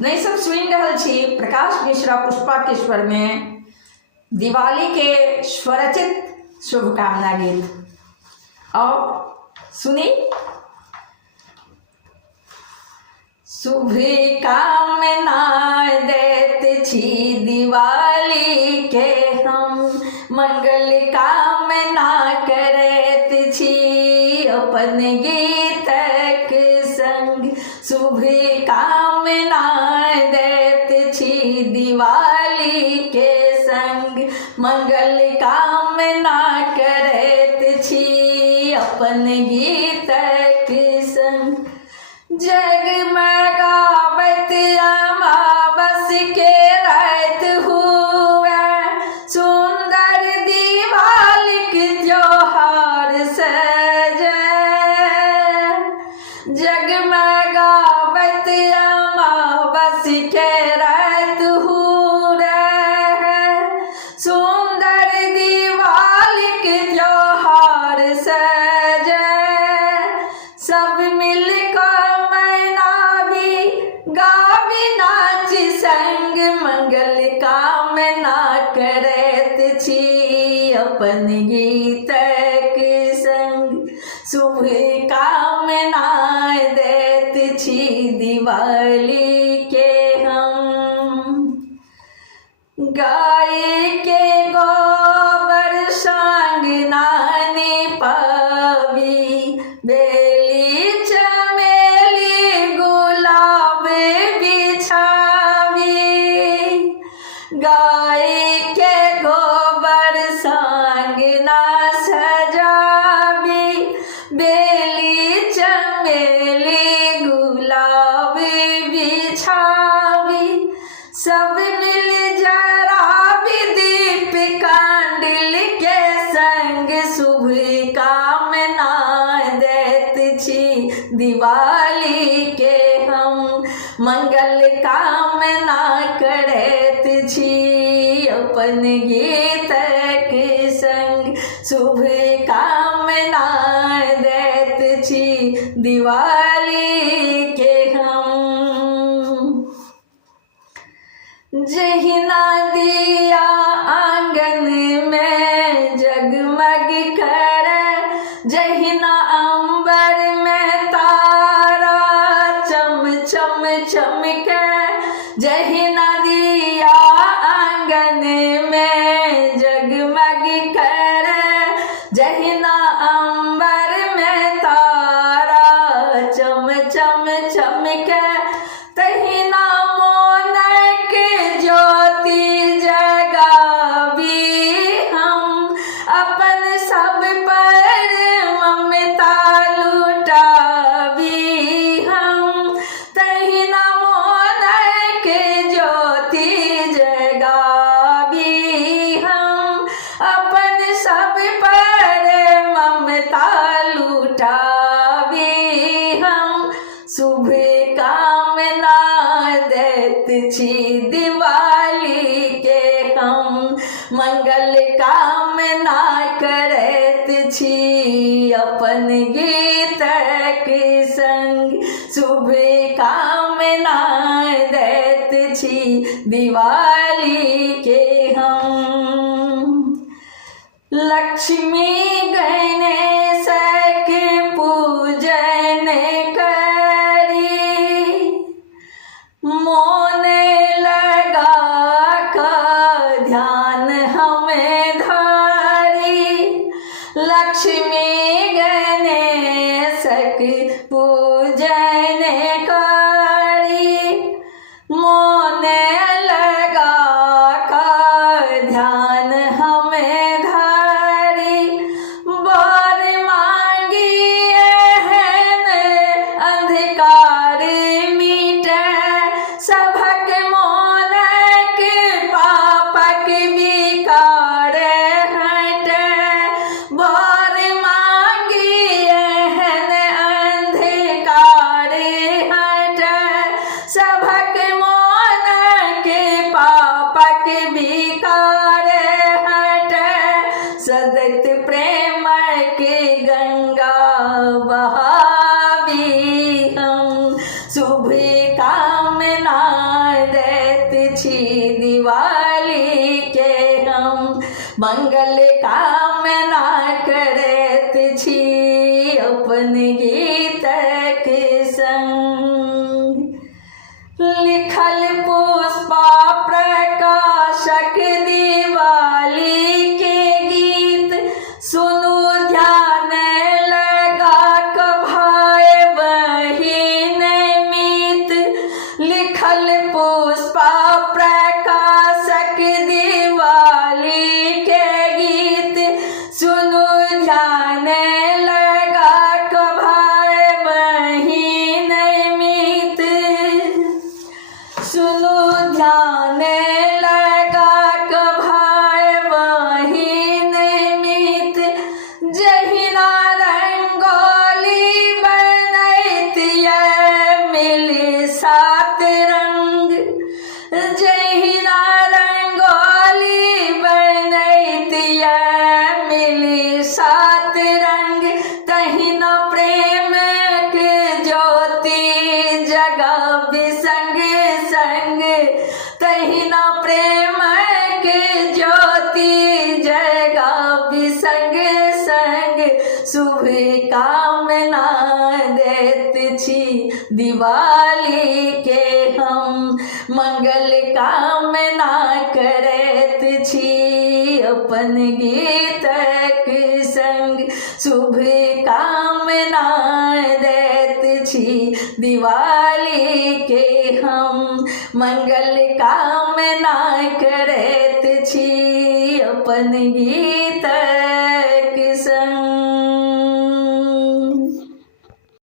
नहीं सब सुनि रहल छी प्रकाश मिश्रा पुष्पाकेश्वर में दिवाली के स्वरचित शुभकामना गीत। और सुनी। शुभ कामना देत छी दिवाली के हम, मंगल कामना करैत छी अपन गीतक संग। शुभ कामना देत छी दिवाली के संग, मंगल कामना करैत छी अपन गीतक संग। जगमगावत अमावस के रात हुए, सुंदर दिवालिक त्योहार सजे। जगमगावत अमावस के रात हुए, सुंदर दिवालिक त्योहार सजे। सब मिलकर मनावी गावी नाच संग, मंगल कामना करैत छी अपन गीतक संग। शुभ कामना देत छी दिवाली के हम। गाय के गोबर संग नानी पावी, बेली चमेली गुलाब बिछावी। गाय के गोबर संग ना सजावी, बेली चमेली गुलाब बिछावी। सब मिल जरावी दीप कांडिल के संग, शुभ कामना देत छी दिवाली के हम। मंगल कामना करैत छी अपन गीतक संग। शुभ कामना देत छी दिवाली के हम। जहिना दिया आंगन में जगमग करे, जहिना अंबर में तारा चम चम चमके। जहिना दिया आंगन में जगमग करे, जहिना अंबर में तारा चम चम चमके। तहिना मोनक ज्योति जगावी हम, अपन सब पर ममता लुटावी हम। तहिना मोनक ज्योति जगावी हम, अपन सब पर ममता लुटावी हम। शुभ कामना देत छी दिवाली के हम, मंगल कामना करैत छी अपन गीतक संग। शुभ कामना देत छी दिवाली के हम। लक्ष्मी गणेशक पूजन करी, मोन लगा कर ध्यान हमें धारी। लक्ष्मी गणेशक पूजन करी, मोन लगा कर ध्यान हमें धारी। बर मांगी एहन अंधकार मिटे, सभक मोनक पापक विकार हटे। बर मांगी एहन अंधकार गीतक संग। लिखल पुष्पा प्रकाशक दिवाली के गीत, सुनु ध्यान लगा क भाई बहिन मीत। लिखल पुष्पा प्रकाशक दिवाली के गीत, सुनु ध्यान लगा क भाई बहिन मीत। सुनु ध्यान लगा क भाई बहिन मीत। जहिना रंगोली बनैत ये मिली सात रंग। जहिना रंगोली बनैत ये मिली सात रंग। तहिना प्रेम के ज्योति जगाबी संग संग। तहिना प्रेम के ज्योति जगाबी संग संग। शुभ कामना देत छी दिवाली के हम, मंगल कामना करैत छी अपन गीतक संग। शुभ कामना देत छी दिवाली के हम, मंगल कामना करैत छी अपन गीतक